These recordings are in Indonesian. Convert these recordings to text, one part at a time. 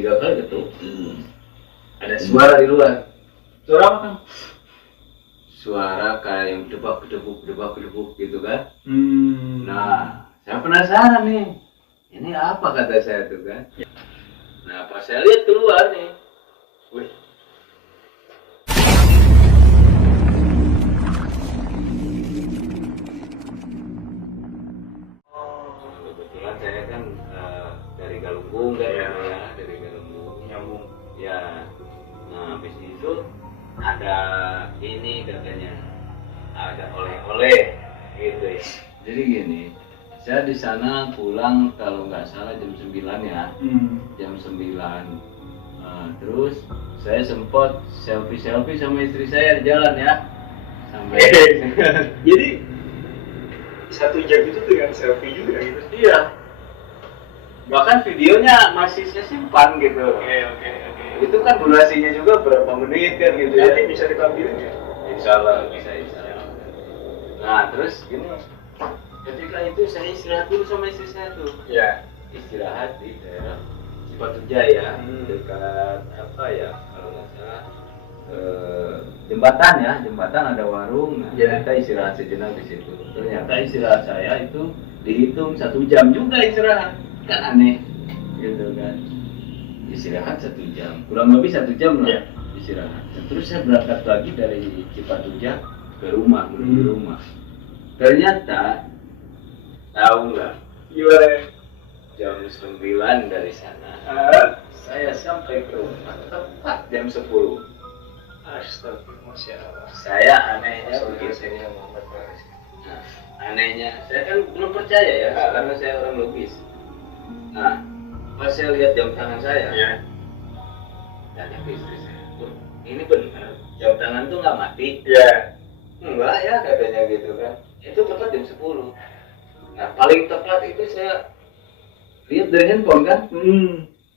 3 kali ketuk. Ada suara di luar. Suara apa kan? Suara kayak yang debak-debuk gitu kan. Nah, saya penasaran nih. Ini apa kata saya tuh kan. Nah, pas saya lihat keluar nih. Wih. Kebetulan saya kan dari Galunggung kan ya, dari Galunggung Nyambung. ya. Nah, habis itu ada ini katanya, ada oleh-oleh gitu ya. Jadi gini, saya di sana pulang kalau nggak salah jam 9 ya, jam 9. Terus saya sempat selfie sama istri saya di jalan ya, sampai Jadi 1 jam itu dengan selfie juga gitu. iya. Bahkan videonya masih saya simpan gitu. Oke. Itu kan durasinya juga berapa menit kan gitu ya. Nanti bisa ditampilin ya? Insya Allah bisa. Nah terus gini, ketika itu saya istirahat dulu sama istri saya tuh. Iya. Istirahat di daerah Cipatu Jaya, dekat apa ya kalau nggak salah jembatan ada warung. Nah, kita istirahat sejenak di situ. Ternyata istirahat saya itu dihitung 1 jam juga istirahat, kan aneh gitu kan. Istirahat 1 jam, kurang lebih 1 jam lah istirahat. Dan terus saya berangkat lagi dari Cipatujah ke rumah, menuju rumah. Ternyata tahu nggak? Gimana? Jam 9 dari sana, saya sampai ke rumah tepat jam 10. Astagfirullah. Saya anehnya begitu. Nah, anehnya, saya kan belum percaya ya, karena saya orang logis. Nah, pas saya lihat jam tangan saya, tanya ke istri saya, ini benar jam tangan tuh nggak mati? Iya. Enggak ya, katanya gitu kan. Itu tepat jam 10. Nah, paling tepat itu saya lihat dari handphone kan.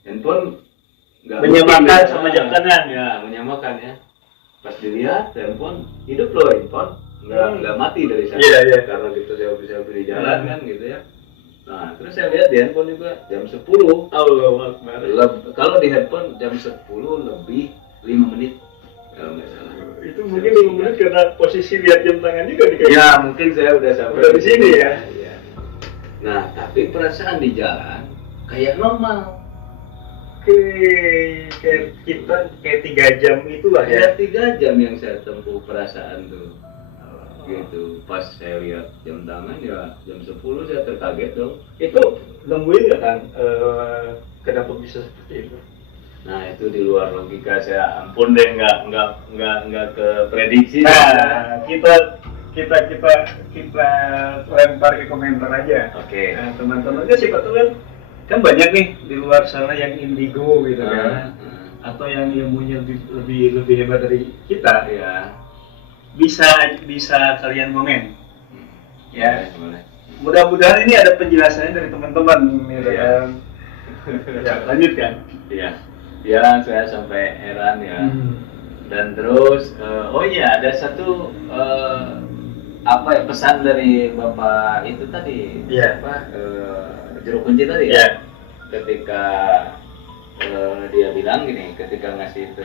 Handphone nggak Menyamakan mungkin, sama jam tangan. Ya, menyamakan ya. Pas dilihat handphone, hidup loh handphone. Nggak mati dari sana. Iya. Karena kita selfie di jalan kan gitu ya. Nah, terus saya lihat di handphone juga jam 10. Allahu Akbar. Kalau di handphone jam 10 lebih 5 menit kalau nggak salah. Itu mungkin 5 menit karena posisi lihat jam tangan juga di Ya, mungkin saya udah sampai di sini ya. Iya. Nah, tapi perasaan di jalan kayak normal. Kayak kita kayak 3 jam itulah ya. Kayak 3 jam yang saya tempuh perasaan tuh. Gitu. Pas saya lihat jam tangan ya jam 10 saya terkaget dong. Itu nemuin nggak kan kenapa bisa seperti itu? Nah, itu di luar logika saya, ampun deh, nggak ke prediksi. Nah, kita lempar ke komentar aja. Oke. Nah, teman-temannya siapa tuh kan banyak nih di luar sana yang indigo gitu kan, atau yang ilmunya lebih hebat dari kita. Ya. Bisa kalian komen. Ya. Boleh. Mudah-mudahan ini ada penjelasannya dari teman-teman gitu kan. Ya, lanjut kan? Iya. Ya, saya sampai heran ya. Dan terus, oh iya, ada satu pesan dari Bapak itu tadi, jeruk kunci tadi ya. Ketika dia bilang gini, ketika ngasih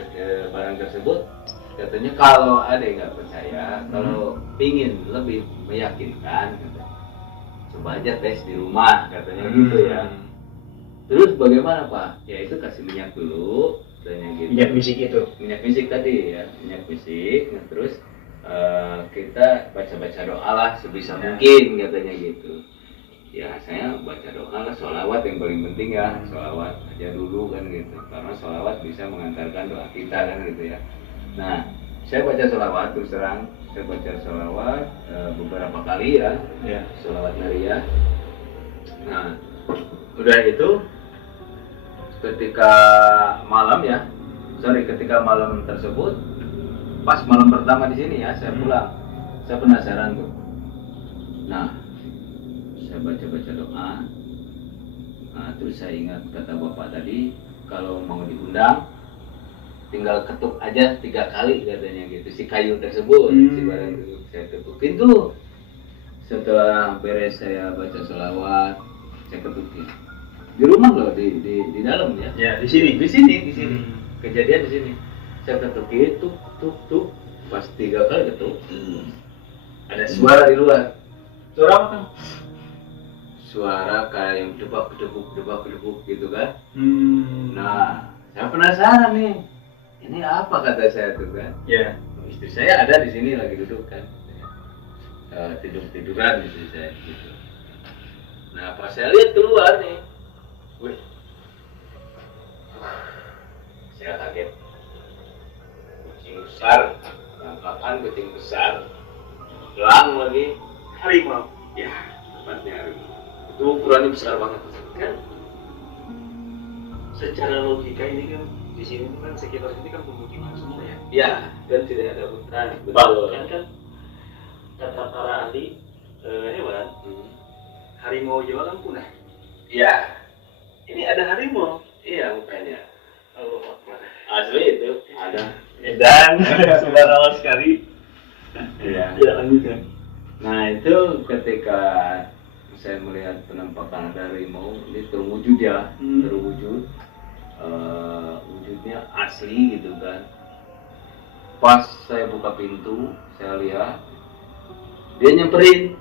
barang tersebut, katanya kalau ada yang nggak percaya, kalau ingin lebih meyakinkan, coba aja tes di rumah, katanya gitu ya. Terus bagaimana Pak? Ya itu kasih minyak dulu, katanya gitu. Minyak misik itu. Minyak misik tadi ya, minyak misik. Nah, terus kita baca-baca doa lah sebisa mungkin, katanya gitu. Ya saya baca doa lah, sholawat yang paling penting ya, sholawat aja dulu kan gitu. Karena sholawat bisa mengantarkan doa kita kan gitu ya. Nah, saya baca sholawat terus terang, saya baca sholawat beberapa kali ya, sholawat Nariyah. Nah, udah itu ketika malam tersebut, pas malam pertama di sini ya, saya pulang, saya penasaran tuh. Nah, saya baca doa. Nah, terus saya ingat kata Bapak tadi, kalau mau diundang tinggal ketuk aja 3 kali katanya gitu, si kayu tersebut, si barang itu saya ketukin tuh. Setelah beres saya baca sholawat, saya ketukin. di rumah loh, di dalam ya. Ya, di sini. Di sini. Hmm. Kejadian di sini. Saya ketuk itu, tuk, pas 3 kali ketuk. Ada suara di luar. Suara apa kan? Suara kayak yang debak-debuk gitu kan. Hmm. Nah, saya penasaran nih. Ini apa kata saya tuh kan? Ya. Istri saya ada di sini lagi duduk kan. Tiduran istri saya gitu. Nah, pas saya lihat keluar nih. Wih. Saya kaget. Kucing besar, nampakan kucing besar. Gelang lagi. Harimau. Ya, tempatnya harimau. Itu ukurannya besar banget kan. Secara logika ini kan di sini kan sekitar sini kan pemukiman semua ya. Ya, dan tidak ada hutan. Bahkan kan kata para ahli hewan, harimau Jawa kan punah. Ya, Ini ada harimau. iya makanya. Allah Akbar. Asli itu ada. Dan subhanallah sekali. Iya. Ya lanjutkan. Nah itu ketika saya melihat penampakan ada harimau, ini terwujud ya, terwujud. Wujudnya asli gitu kan. Pas saya buka pintu, saya lihat dia nyamperin.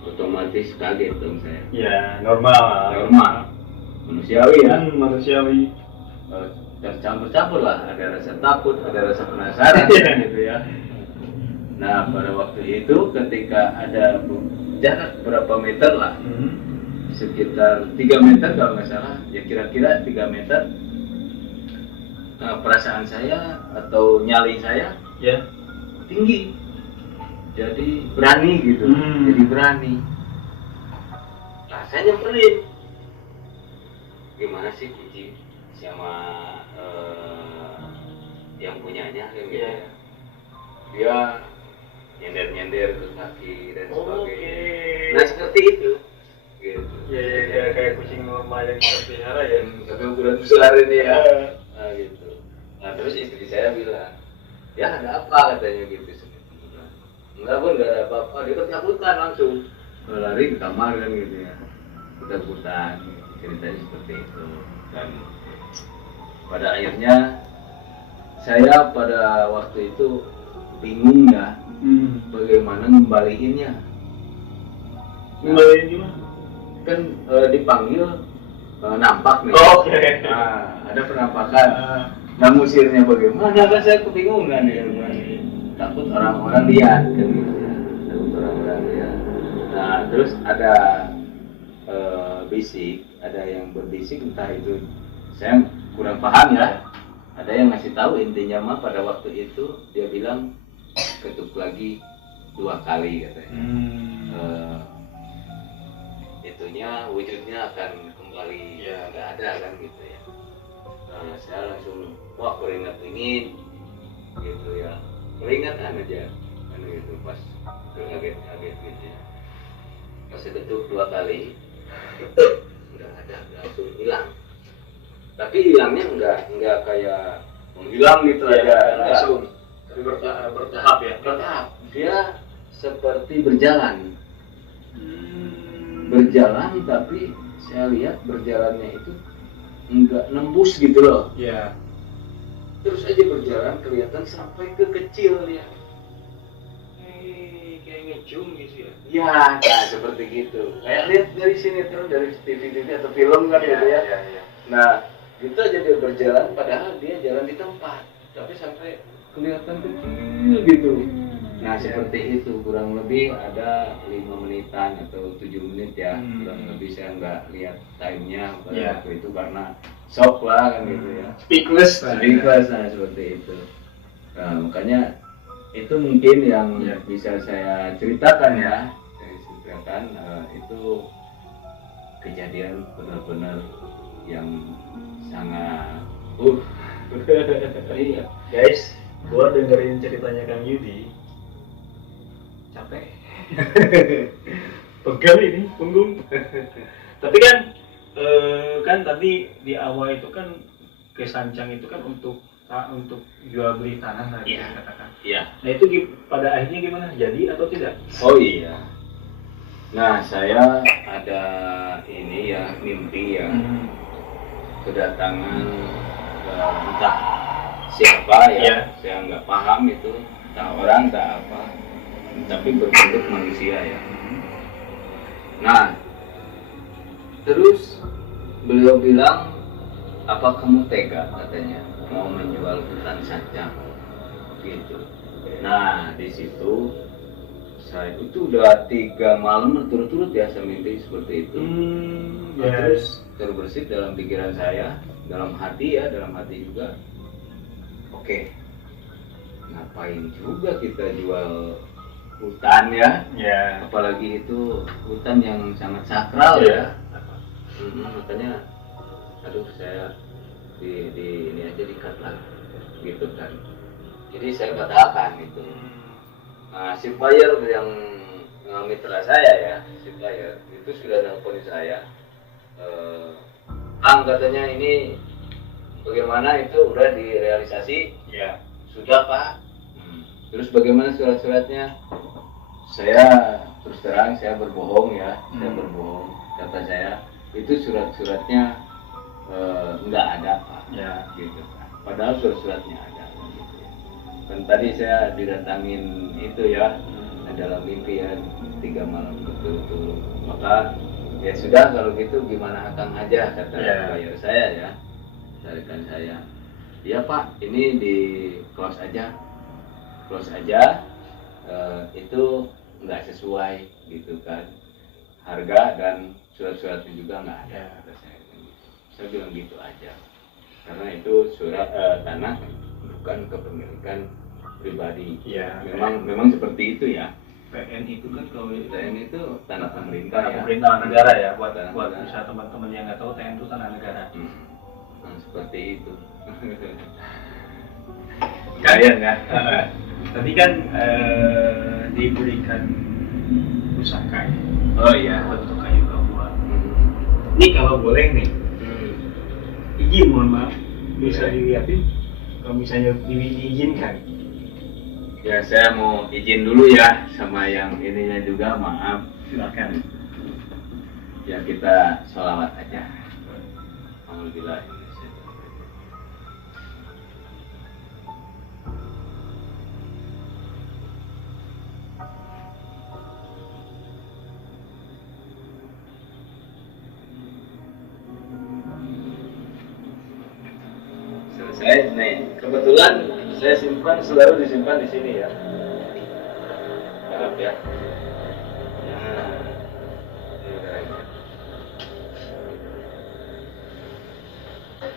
Otomatis kaget dong saya. Ya normal. Manusiawi ya. Manusiawi. Tercampur-campur lah, ada rasa takut, ada rasa penasaran gitu ya. Nah pada waktu itu ketika ada jarak berapa meter lah, sekitar 3 meter kalau nggak salah, ya kira-kira 3 meter. Nah, perasaan saya atau nyali saya Ya. tinggi, jadi berani gitu, jadi berani. Nah saya nyamperin, gimana sih kucing sama yang punyanya kan gitu ya. Dia nyender-nyender ke kaki dan sebagainya. Nah seperti itu gitu. Ya kayak kucing normal yang kita pelihara ya. Tapi ukuran besar ini ya. Nah gitu. Nah terus istri saya bilang, ya ada apa katanya gitu. Enggak pun, enggak ada apa-apa. Dia ketakutan langsung lari ke kamar kan gitu ya. Ketakutan, ceritanya seperti itu. Dan pada akhirnya saya pada waktu itu bingung ya, bagaimana ngembaliinnya. Ngembaliin gimana? Kan dipanggil nampak nih. Oke. Nah, ada penampakan. Nah musirnya bagaimana? Kan saya kebingungan ya. Takut orang-orang lihat kan gitu ya. Takut orang-orang lihat. Nah terus ada bisik, ada yang berbisik, entah itu saya kurang paham ya. Ada yang ngasih tahu intinya mah pada waktu itu dia bilang ketuk lagi 2 kali katanya. Itunya wujudnya akan kembali ya nggak ada kan gitu ya. Nah, saya langsung wah keringat dingin gitu ya, keringatan aja kan gitu pas kaget gitu ya. Pas ketuk 2 kali nggak ada, langsung hilang. Tapi hilangnya nggak kayak menghilang gitu Ya, aja, langsung. Tapi bertahap ya. bertahap. Dia seperti berjalan. Berjalan tapi saya lihat berjalannya itu enggak nembus gitu loh. Ya. Terus aja berjalan kelihatan sampai ke kecil dia. Kayak ngejum gitu ya. Ya, nah seperti gitu. Kayak lihat dari sinetron, dari TV atau film kan gitu ya. Nah, itu aja dia berjalan padahal dia jalan di tempat, tapi sampai kelihatan kecil gitu. Nah, seperti itu kurang lebih ada 5 menitan atau 7 menit ya. Kurang lebih saya nggak lihat time-nya pada waktu itu karena shock lah kan gitu ya. Speechless. Nah seperti itu. Nah, makanya itu mungkin yang bisa saya ceritakan ya. Saya ceritakan itu kejadian benar-benar yang sangat Jadi guys, gua dengerin ceritanya Kang Yudi capek. Pegal ini punggung. Tapi kan kan tadi di awal itu kan kesancang itu kan untuk jual beli tanah lah katakan. Iya. Nah itu pada akhirnya gimana? Jadi atau tidak? Oh iya. Nah, saya ada ini ya, mimpi ya, kedatangan entah siapa ya, Iya. saya nggak paham itu, entah orang, entah apa, tapi berbentuk manusia ya. Nah, terus beliau bilang, apa kamu tega katanya mau menjual hutan sancang gitu. Nah, di situ saya itu udah 3 malam berturut-turut ya saya mimpi seperti itu. Nah, terus terbersit dalam pikiran saya, dalam hati ya, dalam hati juga. Oke, ngapain juga kita jual hutan ya? Ya. Apalagi itu hutan yang sangat sakral ya. Makanya, aduh saya di ini aja di-cut lah, gitu kan. Jadi saya batalkan itu. Nah, si buyer yang mitra saya ya, si buyer itu sudah nelpon saya. Kang katanya ini bagaimana itu udah direalisasi? Ya. Sudah Pak. Terus bagaimana surat-suratnya? Saya terus terang saya berbohong ya, saya berbohong. Kata saya itu surat-suratnya enggak ada Pak. Ya. Gitu kan. Padahal surat-suratnya ada. Dan tadi saya didatangin itu ya, dalam mimpi ya, 3 malam berturut-turut. Maka ya sudah kalau gitu gimana Akang aja kata buyer saya ya, tarikan saya. Ya Pak, ini di close aja, itu nggak sesuai gitu kan, harga dan surat-suratnya juga nggak ada kata saya. Saya bilang gitu aja, karena itu surat tanah bukan kepemilikan pribadi. Ya. Memang seperti itu ya. PN itu kan kalau TN itu tanah pemerintah ya. Pemerintah negara ya, buat Negara. bisa teman-teman yang nggak tahu, TN itu tanah negara. Nah, seperti itu. Kalian ya. Tadi kan diberikan pusaka ya. Oh iya. Bentuk kayu gabua. Ini kalau boleh nih, izin mohon maaf, bisa dilihatin kalau misalnya diizinkan. Ya saya mau izin dulu ya sama yang ininya juga, maaf. Silakan. Ya kita sholawat aja. Alhamdulillah. Selesai nih. Kebetulan saya simpan, selalu disimpan di sini ya. Maaf ya.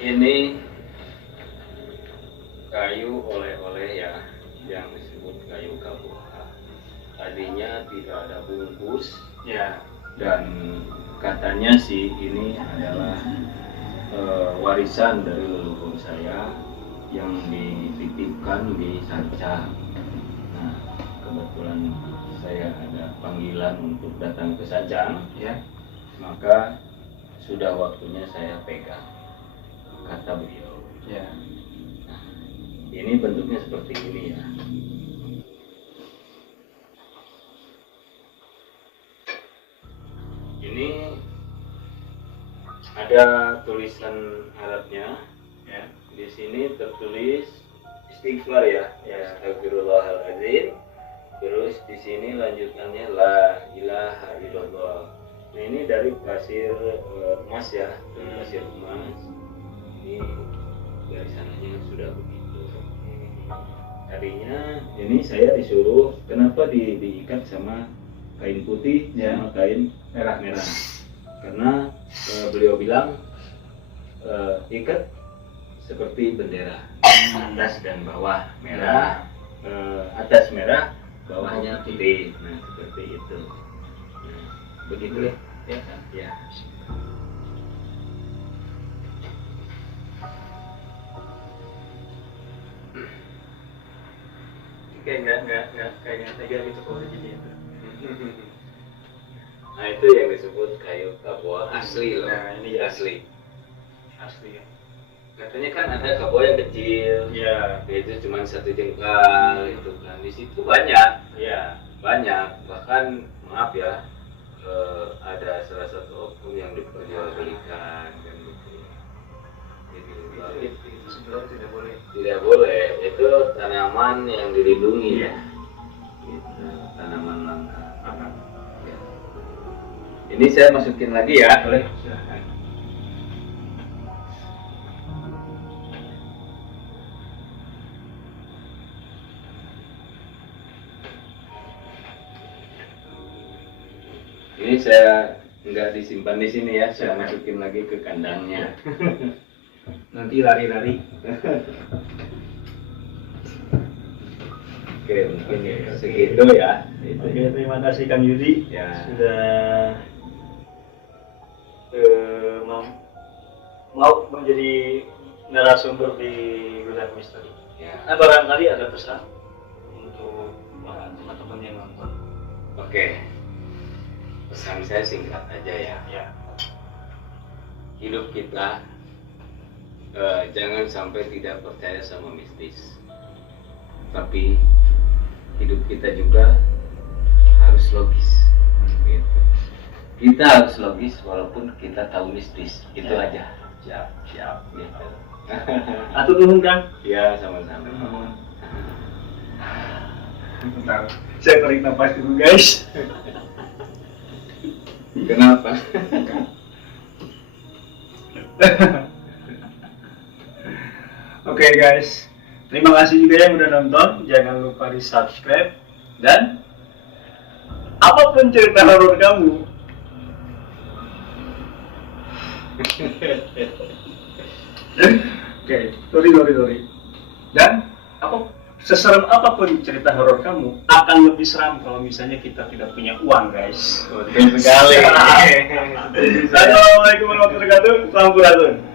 Ini kayu oleh-oleh ya, yang disebut kayu kabuha. Tadinya tidak ada bungkus Ya. dan katanya sih ini adalah warisan dari leluhur saya yang dititipkan di Sanca. Nah, kebetulan saya ada panggilan untuk datang ke Sanca, Ya. maka sudah waktunya saya pegang, kata beliau. Ya. Nah, ini bentuknya seperti ini ya. Ini ada tulisan Arabnya ya. Di sini tertulis istighfar ya, astagfirullahaladzim. Terus di sini lanjutannya la ilaha illallah. Nah, ini dari pasir emas ya, pasir emas. Ini dari sananya sudah begitu. Tadinya ini saya disuruh, kenapa diikat sama kain putih sama kain merah, karena beliau bilang ikat seperti bendera, atas dan bawah merah, atas merah, bawahnya putih. Nah, seperti itu. Nah, begitu ya. Ya. Kayak nggak tega gitu kalau jadi itu. Nah, itu yang disebut kayu kapoa asli loh. Nah, ini asli. Asli ya. Katanya kan ada kapoa yang kecil, Ya. itu cuma 1 jengkal itu kan. Di situ banyak, Ya. banyak. Bahkan maaf ya, ada salah satu oknum yang diperjualbelikan kan gitu. Jadi Itu sebenarnya tidak boleh. tidak boleh, itu tanaman yang dilindungi Iya. gitu, tanaman langka. Akan. Ya. Ini saya masukin lagi ya. Boleh, silahkan. Ini saya nggak disimpan di sini ya, saya masukin lagi ke kandangnya. Nanti lari-lari. Oke, mungkin Oke. segitu ya. Itu. Oke, terima kasih Kang Yudi Ya. sudah mau menjadi narasumber di Gudang Misteri. Ya. Nah, barangkali ada pesan untuk teman-teman yang nonton. Oke, pesan saya singkat aja ya. Ya. Hidup kita jangan sampai tidak percaya sama mistis. Tapi hidup kita juga harus logis. Gitu. Kita harus logis walaupun kita tahu mistis. Itu Ya. aja. Siap. Gitu. Atur nuhun Kang. Ya, sama-sama. Bentar, saya tarik nafas dulu guys. Kenapa? Oke guys, terima kasih juga yang udah nonton. Jangan lupa di subscribe dan apapun cerita horor kamu. Oke, sorry. Dan seserem apapun cerita horor kamu akan lebih seram kalau misalnya kita tidak punya uang guys. Betul sekali. Assalamualaikum warahmatullahi wabarakatuh. Salam